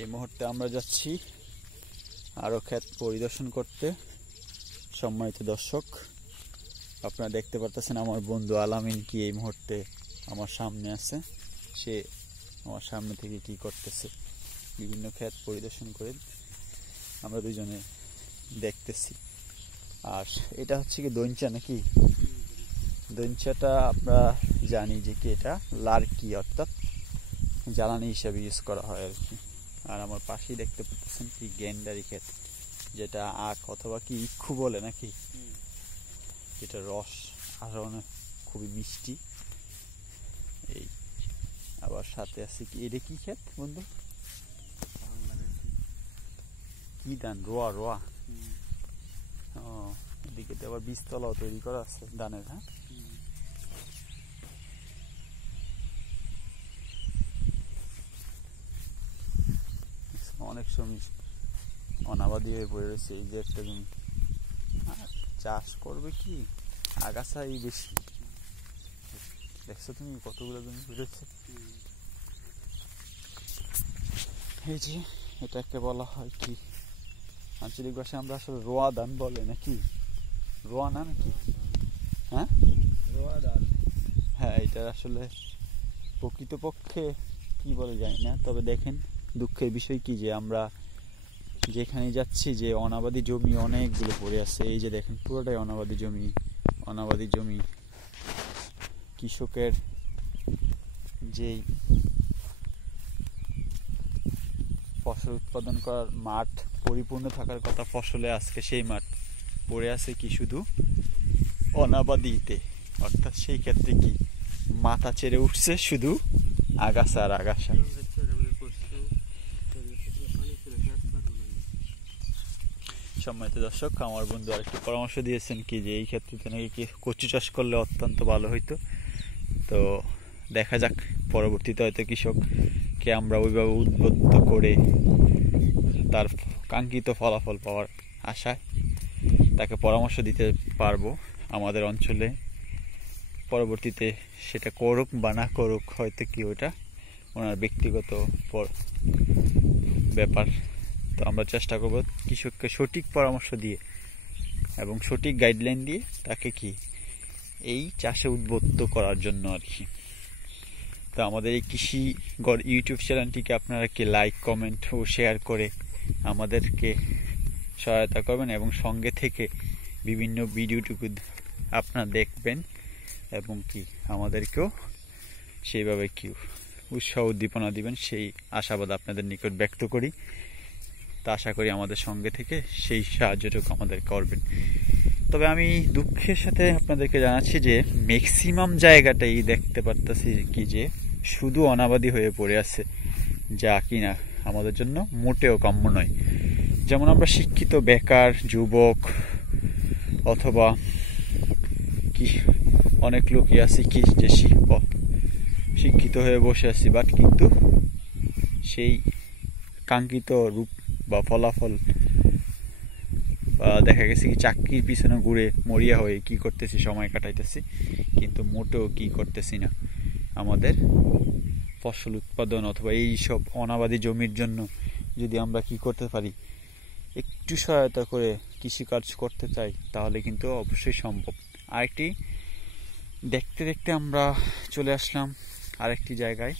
এই মুহূর্তে আমরা যাচ্ছি আরো ক্ষেত পরিদর্শন করতে। সম্মানিত দর্শক, আপনারা দেখতে পারতেছেন আমার বন্ধু আলামিন কি এই মুহূর্তে আমার সামনে আছে। সে আমার সামনে থেকে কি করতেছে, বিভিন্ন ক্ষেত পরিদর্শন করে আমরা দুজনে দেখতেছি। আর এটা হচ্ছে কি দইঞ্চা নাকি? দইঞ্চাটা আমরা জানি যে কি এটা লার্কি অর্থাৎ জ্বালানি হিসাবে ইউজ করা হয় আর কি। আর আমার পাশেই দেখতে পাচ্ছেন কি গেন্ডারি ক্ষেত, যেটা আখ অথবা কি ইক্ষু বলে নাকি, যেটা রস আর অনেক খুবই মিষ্টি। এই আবার সাথে আছে কি, এটা কি ক্ষেত বন্ধু? কি ধান? রোয়া রোয়া। ও, এদিকে তো আবার বীজতলাও তৈরি করা আছে ধানের। হ্যাঁ, অনেক সময় অনাবাদি হয়ে পড়ে রয়েছে এই যে একটা জমি। চাষ করবে কি আগাছাই বেশি। দেখছো তুমি কতগুলো জমি বেরোচ্ছে। এই যে এটাকে বলা হয় কি আঞ্চলিক ভাষায় আমরা আসলে রোয়া ধান বলে নাকি, রোয়া না নাকি? হ্যাঁ, রোয়া ধান। হ্যাঁ, এটা আসলে প্রকৃতপক্ষে কি বলে জানি না। তবে দেখেন দুঃখের বিষয় কি যে আমরা যেখানে যাচ্ছি যে অনাবাদি জমি অনেকগুলো পড়ে আছে। এই যে দেখেন পুরোটাই অনাবাদি জমি। অনাবাদি জমি কৃষকের যেই ফসল উৎপাদন করার মাঠ পরিপূর্ণ থাকার কথা ফসলে, আজকে সেই মাঠ পড়ে আছে কি শুধু অনাবাদিতে। অর্থাৎ সেই ক্ষেত্রে কি মাথা চেড়ে উঠছে শুধু আগাছা আর আগাছা। সম্মানিত দর্শক, আমার বন্ধু আরেকটি পরামর্শ দিয়েছেন কি যে এই ক্ষেত্রে নাকি কি কচু চাষ করলে অত্যন্ত ভালো হইতো। তো দেখা যাক, পরবর্তীতে হয়তো কৃষককে আমরা ওইভাবে উদ্বুদ্ধ করে তার কাঙ্ক্ষিত ফলাফল পাওয়ার আশায় তাকে পরামর্শ দিতে পারবো আমাদের অঞ্চলে। পরবর্তীতে সেটা করুক বা না করুক, হয়তো কি ওটা ওনার ব্যক্তিগত ব্যাপার। তো আমরা চেষ্টা করব কৃষককে সঠিক পরামর্শ দিয়ে এবং সঠিক গাইডলাইন দিয়ে তাকে কি এই চাষে উদ্বুদ্ধ করার জন্য আর কি। তো আমাদের এই কৃষি গড় ইউটিউব চ্যানেলটিকে আপনারা কি লাইক, কমেন্ট ও শেয়ার করে আমাদেরকে সহায়তা করবেন এবং সঙ্গে থেকে বিভিন্ন ভিডিওটুকু আপনারা দেখবেন এবং কি আমাদেরকেও সেইভাবে কি উৎসাহ উদ্দীপনা দিবেন, সেই আশাবাদ আপনাদের নিকট ব্যক্ত করি। তা আশা করি আমাদের সঙ্গে থেকে সেই সাহায্যটুকু আমাদের করবেন। তবে আমি দুঃখের সাথে আপনাদেরকে জানাচ্ছি যে ম্যাক্সিমাম জায়গাটাই দেখতে পারতেছি কি যে শুধু অনাবাদি হয়ে পড়ে আছে, যা কিনা আমাদের জন্য মোটেও কাম্য নয়। যেমন আমরা শিক্ষিত বেকার যুবক অথবা কি অনেক লোকই আছে কি যে শিক্ষিত হয়ে বসে আছি, বাট কিন্তু সেই কাঙ্ক্ষিত রূপ বা ফলাফল বা দেখা গেছে কি চাকরির পিছনে ঘুরে মরিয়া হয়ে কি করতেছি, সময় কাটাইতেছি, কিন্তু মোটেও কি করতেছি না আমাদের ফসল উৎপাদন অথবা এই সব অনাবাদি জমির জন্য যদি আমরা কি করতে পারি, একটু সহায়তা করে কৃষিকাজ করতে চাই, তাহলে কিন্তু অবশ্যই সম্ভব। আরেকটি দেখতে দেখতে আমরা চলে আসলাম আরেকটি জায়গায়,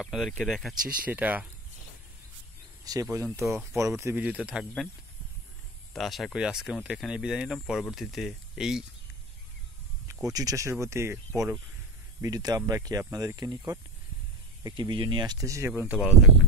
আপনাদেরকে দেখাচ্ছি। সেটা সে পর্যন্ত পরবর্তী ভিডিওতে থাকবেন। তা আশা করি আজকের মতো এখানে বিদায় নিলাম। পরবর্তীতে এই কচু চাষের প্রতি ভিডিওতে আমরা কি আপনাদেরকে নিকট একটি ভিডিও নিয়ে আসতেছি। সে পর্যন্ত ভালো থাকবেন।